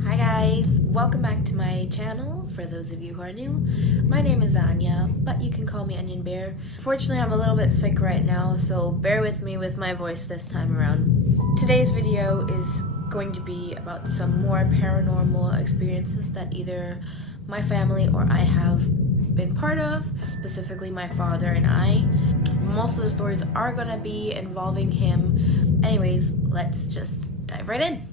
Hi guys, welcome back to my channel. For those of you who are new, my name is Anya, but you can call me Onion Bear. Fortunately, I'm a little bit sick right now, so bear with me with my voice this time around. Today's video is going to be about some more paranormal experiences that either my family or I have been part of, specifically my father and I. Most of the stories are gonna be involving him. Anyways, let's just dive right in.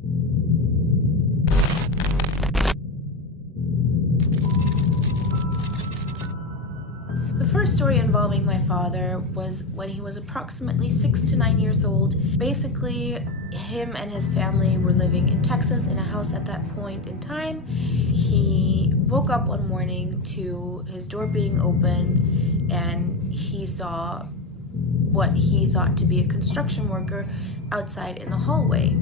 The first story involving my father was when he was approximately 6 to 9 years old. Basically, him and his family were living in Texas in a house at that point in time. He woke up one morning to his door being open and he saw what he thought to be a construction worker outside in the hallway.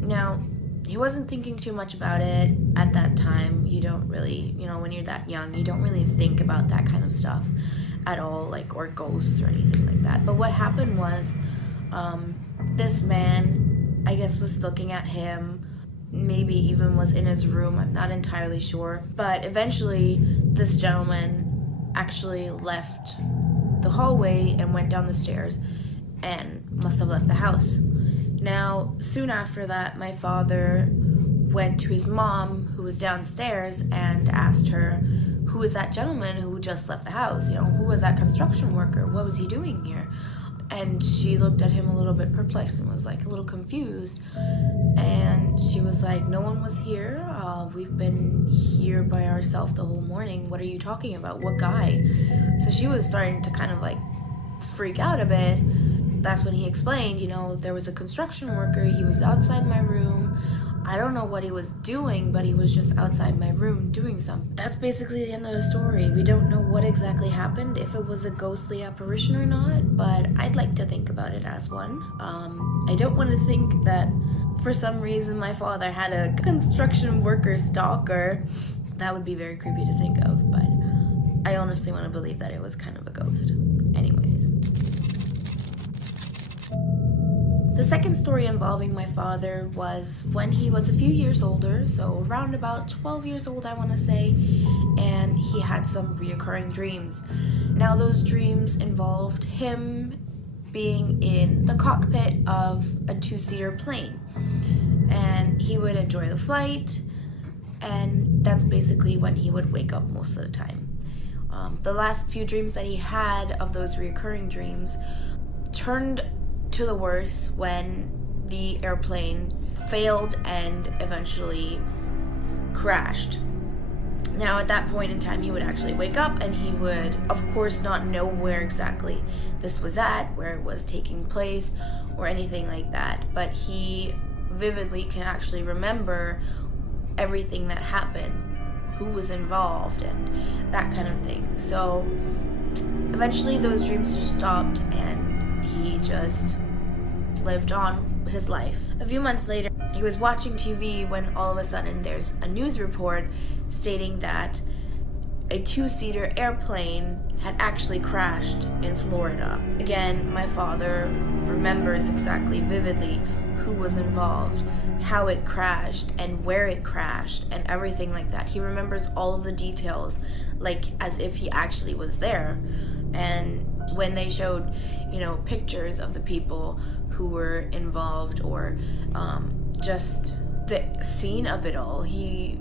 Now, he wasn't thinking too much about it at that time. You don't really, when you're that young, you don't really think about that kind of stuff at all, or ghosts or anything like that. But what happened was, this man, I guess, was looking at him, maybe even was in his room, I'm not entirely sure. But eventually, this gentleman actually left the hallway and went down the stairs and must have left the house. Now, soon after that, my father went to his mom, who was downstairs, and asked her, who was that gentleman who just left the house? Who was that construction worker? What was he doing here? And she looked at him a little bit perplexed and was a little confused. And she was like, no one was here. We've been here by ourselves the whole morning. What are you talking about? What guy? So she was starting to kind of freak out a bit. That's when he explained, there was a construction worker. He was outside my room. I don't know what he was doing, but he was just outside my room doing something. That's basically the end of the story. We don't know what exactly happened, if it was a ghostly apparition or not, but I'd like to think about it as one. I don't want to think that for some reason my father had a construction worker stalker. That would be very creepy to think of, but I honestly want to believe that it was kind of a ghost. Anyways. The second story involving my father was when he was a few years older, so around about 12 years old, I want to say, and he had some reoccurring dreams. Now, those dreams involved him being in the cockpit of a two-seater plane, and he would enjoy the flight, and that's basically when he would wake up most of the time. The last few dreams that he had of those reoccurring dreams turned to the worst when the airplane failed and eventually crashed. Now, at that point in time, he would actually wake up and he would, of course, not know where exactly this was at, where it was taking place, or anything like that. But he vividly can actually remember everything that happened, who was involved, and that kind of thing. So eventually those dreams just stopped and he just lived on his life. A few months later, he was watching TV when all of a sudden there's a news report stating that a two-seater airplane had actually crashed in Florida. Again, my father remembers exactly vividly who was involved, how it crashed, and where it crashed, and everything like that. He remembers all of the details, as if he actually was there. And when they showed, pictures of the people who were involved, or just the scene of it all, he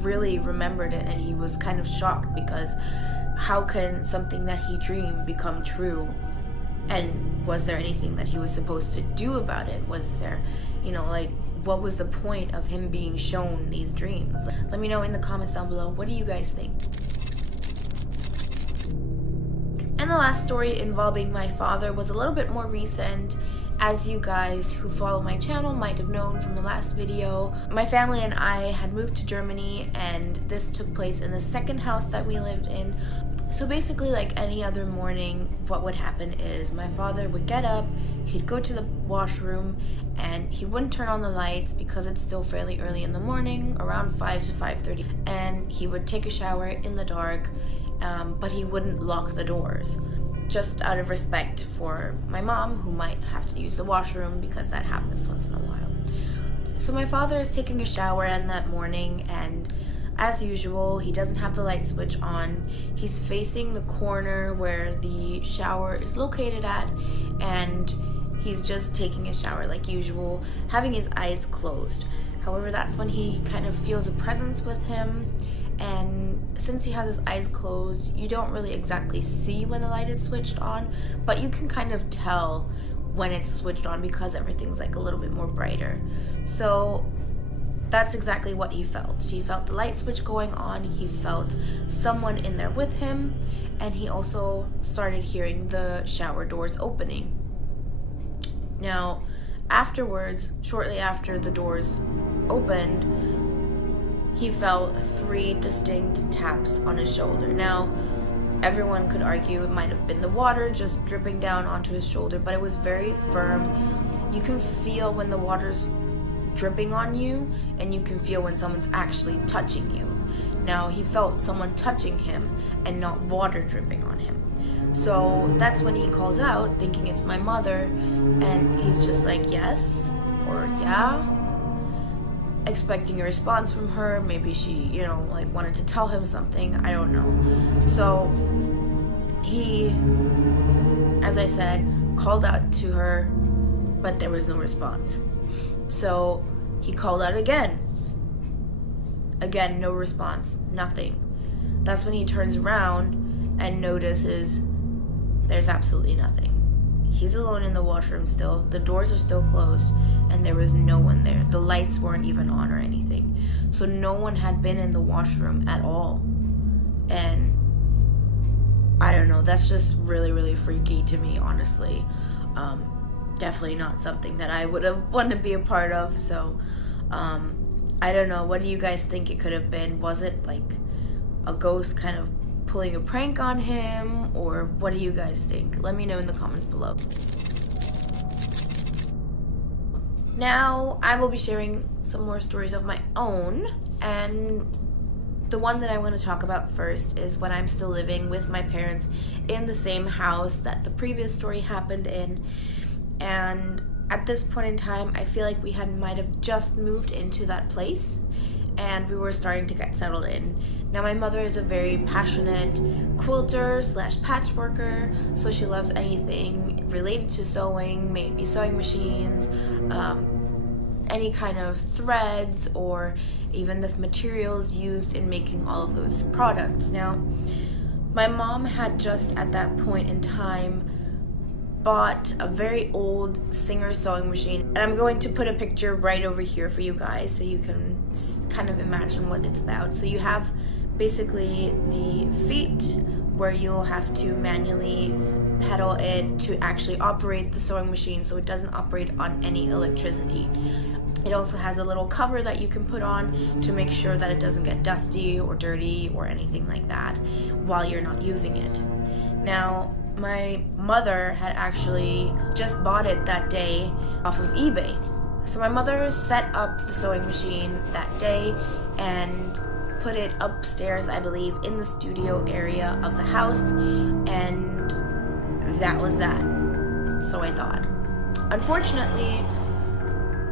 really remembered it, and he was kind of shocked, because how can something that he dreamed become true? And was there anything that he was supposed to do about it? Was there, what was the point of him being shown these dreams? Let me know in the comments down below. What do you guys think? And the last story involving my father was a little bit more recent. As you guys who follow my channel might have known from the last video, my family and I had moved to Germany, and this took place in the second house that we lived in. So basically, like any other morning, what would happen is my father would get up, he'd go to the washroom, and he wouldn't turn on the lights because it's still fairly early in the morning, around 5 to 5:30, and he would take a shower in the dark, but he wouldn't lock the doors, just out of respect for my mom, who might have to use the washroom, because that happens once in a while. So my father is taking a shower in that morning, and as usual, he doesn't have the light switch on. He's facing the corner where the shower is located at, and he's just taking a shower like usual, having his eyes closed. However, that's when he kind of feels a presence with him, and since he has his eyes closed, you don't really exactly see when the light is switched on, but you can kind of tell when it's switched on because everything's like a little bit more brighter. So that's exactly what he felt. He felt the light switch going on, he felt someone in there with him, and he also started hearing the shower doors opening. Now, afterwards, shortly after the doors opened, he felt 3 distinct taps on his shoulder. Now, everyone could argue it might have been the water just dripping down onto his shoulder, but it was very firm. You can feel when the water's dripping on you, and you can feel when someone's actually touching you. Now, he felt someone touching him and not water dripping on him. So that's when he calls out, thinking it's my mother, and he's just like, yes, or yeah, expecting a response from her. Maybe she, like wanted to tell him something, I don't know. So he, as I said, called out to her, but there was no response. So he called out again. Again, no response, nothing. That's when he turns around and notices there's absolutely nothing. He's alone in the washroom still. The doors are still closed, and there was no one there. The lights weren't even on or anything. So no one had been in the washroom at all. And I don't know, that's just really, really freaky to me, honestly. Definitely not something that I would have wanted to be a part of. So I don't know, what do you guys think it could have been? Was it like a ghost kind of pulling a prank on him, or what do you guys think? Let me know in the comments below. Now I will be sharing some more stories of my own, and the one that I want to talk about first is when I'm still living with my parents in the same house that the previous story happened in. And at this point in time, I feel like we might have just moved into that place, and we were starting to get settled in. Now, my mother is a very passionate quilter / patchworker, so she loves anything related to sewing, maybe sewing machines, any kind of threads, or even the materials used in making all of those products. Now, my mom had just at that point in time bought a very old Singer sewing machine, and I'm going to put a picture right over here for you guys so you can kind of imagine what it's about. So you have basically the feet where you'll have to manually pedal it to actually operate the sewing machine, so it doesn't operate on any electricity. It also has a little cover that you can put on to make sure that it doesn't get dusty or dirty or anything like that while you're not using it. Now, my mother had actually just bought it that day off of eBay. So my mother set up the sewing machine that day and put it upstairs, I believe, in the studio area of the house, and that was that. So I thought. Unfortunately,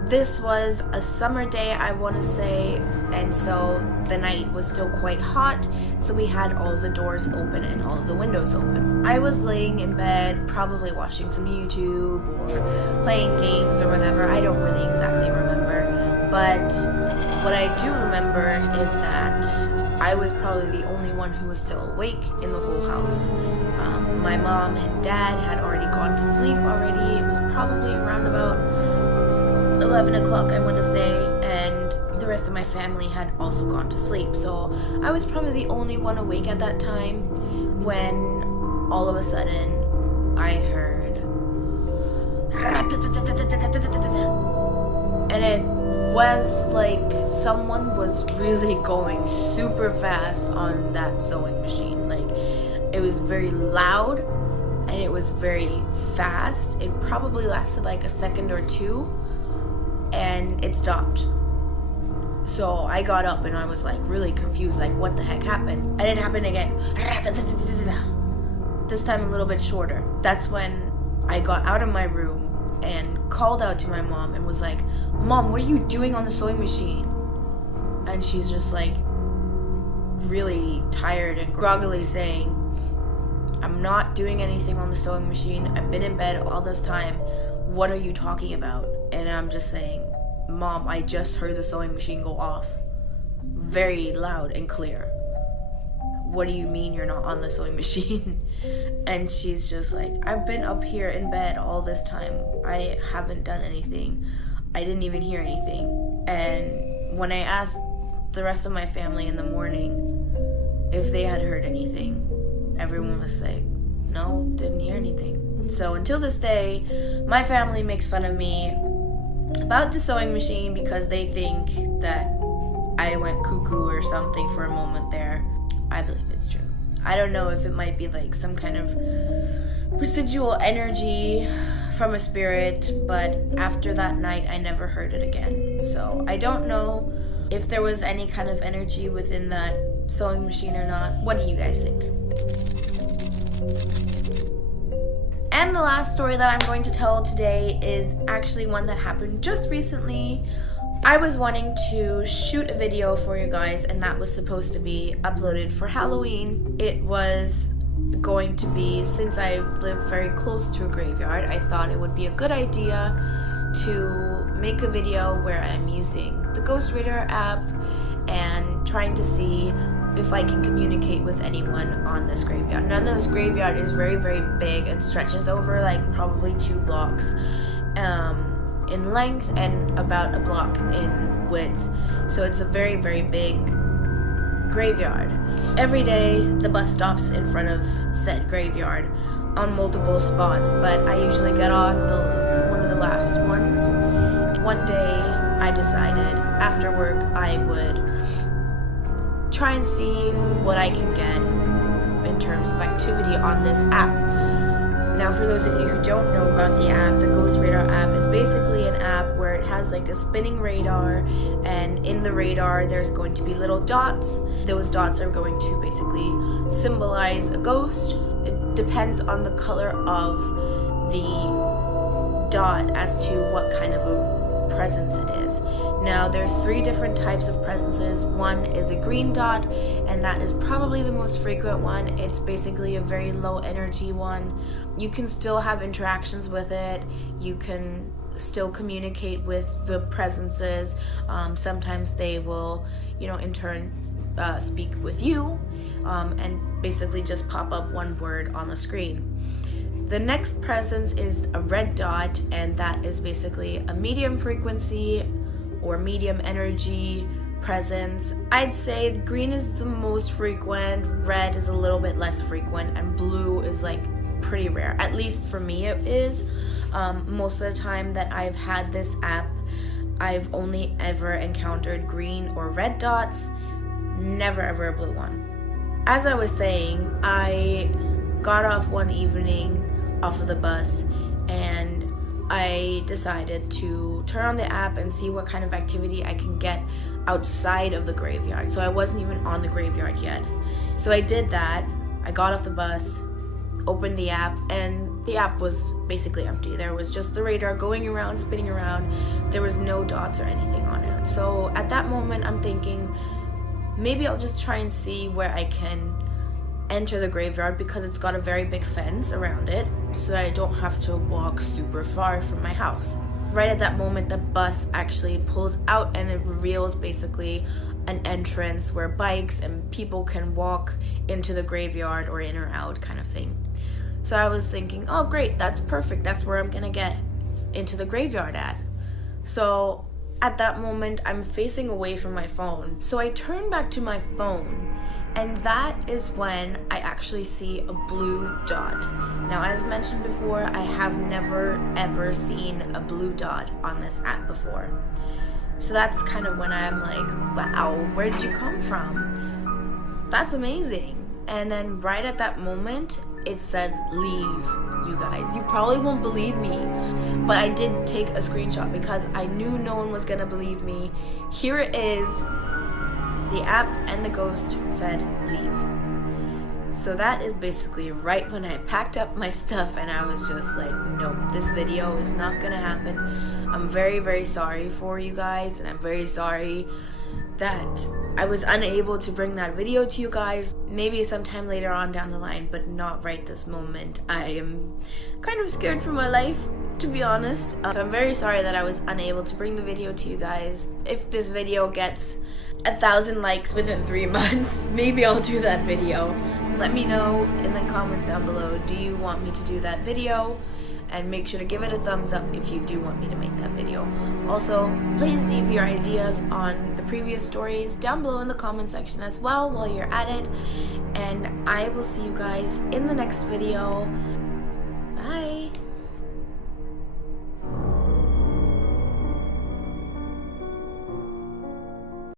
this was a summer day, I want to say, and so the night was still quite hot, so we had all the doors open and all of the windows open. I was laying in bed, probably watching some YouTube or playing games or whatever. I don't really exactly remember, but what I do remember is that I was probably the only one who was still awake in the whole house. My mom and dad had already gone to sleep already. It was probably around about 11 o'clock, I want to say, and the rest of my family had also gone to sleep. So I was probably the only one awake at that time when all of a sudden I heard, and it was like someone was really going super fast on that sewing machine. Like, it was very loud and it was very fast. It probably lasted like a second or two, and it stopped. So I got up and I was like really confused, like what the heck happened? And it happened again. This time a little bit shorter. That's when I got out of my room and called out to my mom and was like, "Mom, what are you doing on the sewing machine?" And she's just like really tired and groggily saying, "I'm not doing anything on the sewing machine. I've been in bed all this time. What are you talking about?" And I'm just saying, "Mom, I just heard the sewing machine go off very loud and clear. What do you mean you're not on the sewing machine?" And she's just like, "I've been up here in bed all this time. I haven't done anything. I didn't even hear anything." And when I asked the rest of my family in the morning if they had heard anything, everyone was like, "No, didn't hear anything." So until this day, my family makes fun of me about the sewing machine because they think that I went cuckoo or something for a moment there. I believe it's true. I don't know if it might be like some kind of residual energy from a spirit, but after that night I never heard it again. So I don't know if there was any kind of energy within that sewing machine or not. What do you guys think? And the last story that I'm going to tell today is actually one that happened just recently. I was wanting to shoot a video for you guys, and that was supposed to be uploaded for Halloween. It was going to be, since I live very close to a graveyard, I thought it would be a good idea to make a video where I'm using the Ghost Radar app and trying to see if I can communicate with anyone on this graveyard. Now, this graveyard is very, very big and stretches over like probably 2 blocks in length and about a block in width. So it's a very, very big graveyard. Every day the bus stops in front of said graveyard on multiple spots, but I usually get on one of the last ones. One day I decided after work I would try and see what I can get in terms of activity on this app. Now, for those of you who don't know about the app, the Ghost Radar app is basically an app where it has like a spinning radar, and in the radar there's going to be little dots. Those dots are going to basically symbolize a ghost. It depends on the color of the dot as to what kind of a presence it is. Now, there's 3 different types of presences. One is a green dot, and that is probably the most frequent one. It's basically a very low energy one. You can still have interactions with it. You can still communicate with the presences. Sometimes they will, in turn, speak with you, and basically just pop up one word on the screen. The next presence is a red dot, and that is basically a medium frequency or medium energy presence. I'd say green is the most frequent, red is a little bit less frequent, and blue is like pretty rare. At least for me it is. Most of the time that I've had this app, I've only ever encountered green or red dots, never ever a blue one. As I was saying, I got off one evening off of the bus, and I decided to turn on the app and see what kind of activity I can get outside of the graveyard. So I wasn't even on the graveyard yet. So I did that. I got off the bus, opened the app, and the app was basically empty. There was just the radar going around, spinning around. There was no dots or anything on it. So at that moment, I'm thinking, maybe I'll just try and see where I can enter the graveyard, because it's got a very big fence around it so that I don't have to walk super far from my house. Right at that moment, the bus actually pulls out, and it reveals basically an entrance where bikes and people can walk into the graveyard or in or out kind of thing. So I was thinking, oh great, that's perfect, that's where I'm gonna get into the graveyard at. So at that moment, I'm facing away from my phone. So I turn back to my phone, and that is when I actually see a blue dot. Now, as mentioned before, I have never ever seen a blue dot on this app before. So that's kind of when I'm like, wow, where did you come from? That's amazing. And then right at that moment, it says leave, you guys. You probably won't believe me, but I did take a screenshot because I knew no one was gonna believe me. Here it is. The app and the ghost said leave. So that is basically right when I packed up my stuff and I was just like, nope, this video is not gonna happen. I'm very, very sorry for you guys, and I'm very sorry that I was unable to bring that video to you guys. Maybe sometime later on down the line, but not right this moment. I am kind of scared for my life, to be honest. So I'm very sorry that I was unable to bring the video to you guys. If this video gets 1,000 likes within 3 months, maybe I'll do that video. Let me know in the comments down below, do you want me to do that video? And make sure to give it a thumbs up if you do want me to make that video. Also, please leave your ideas on the previous stories down below in the comment section as well while you're at it. And I will see you guys in the next video.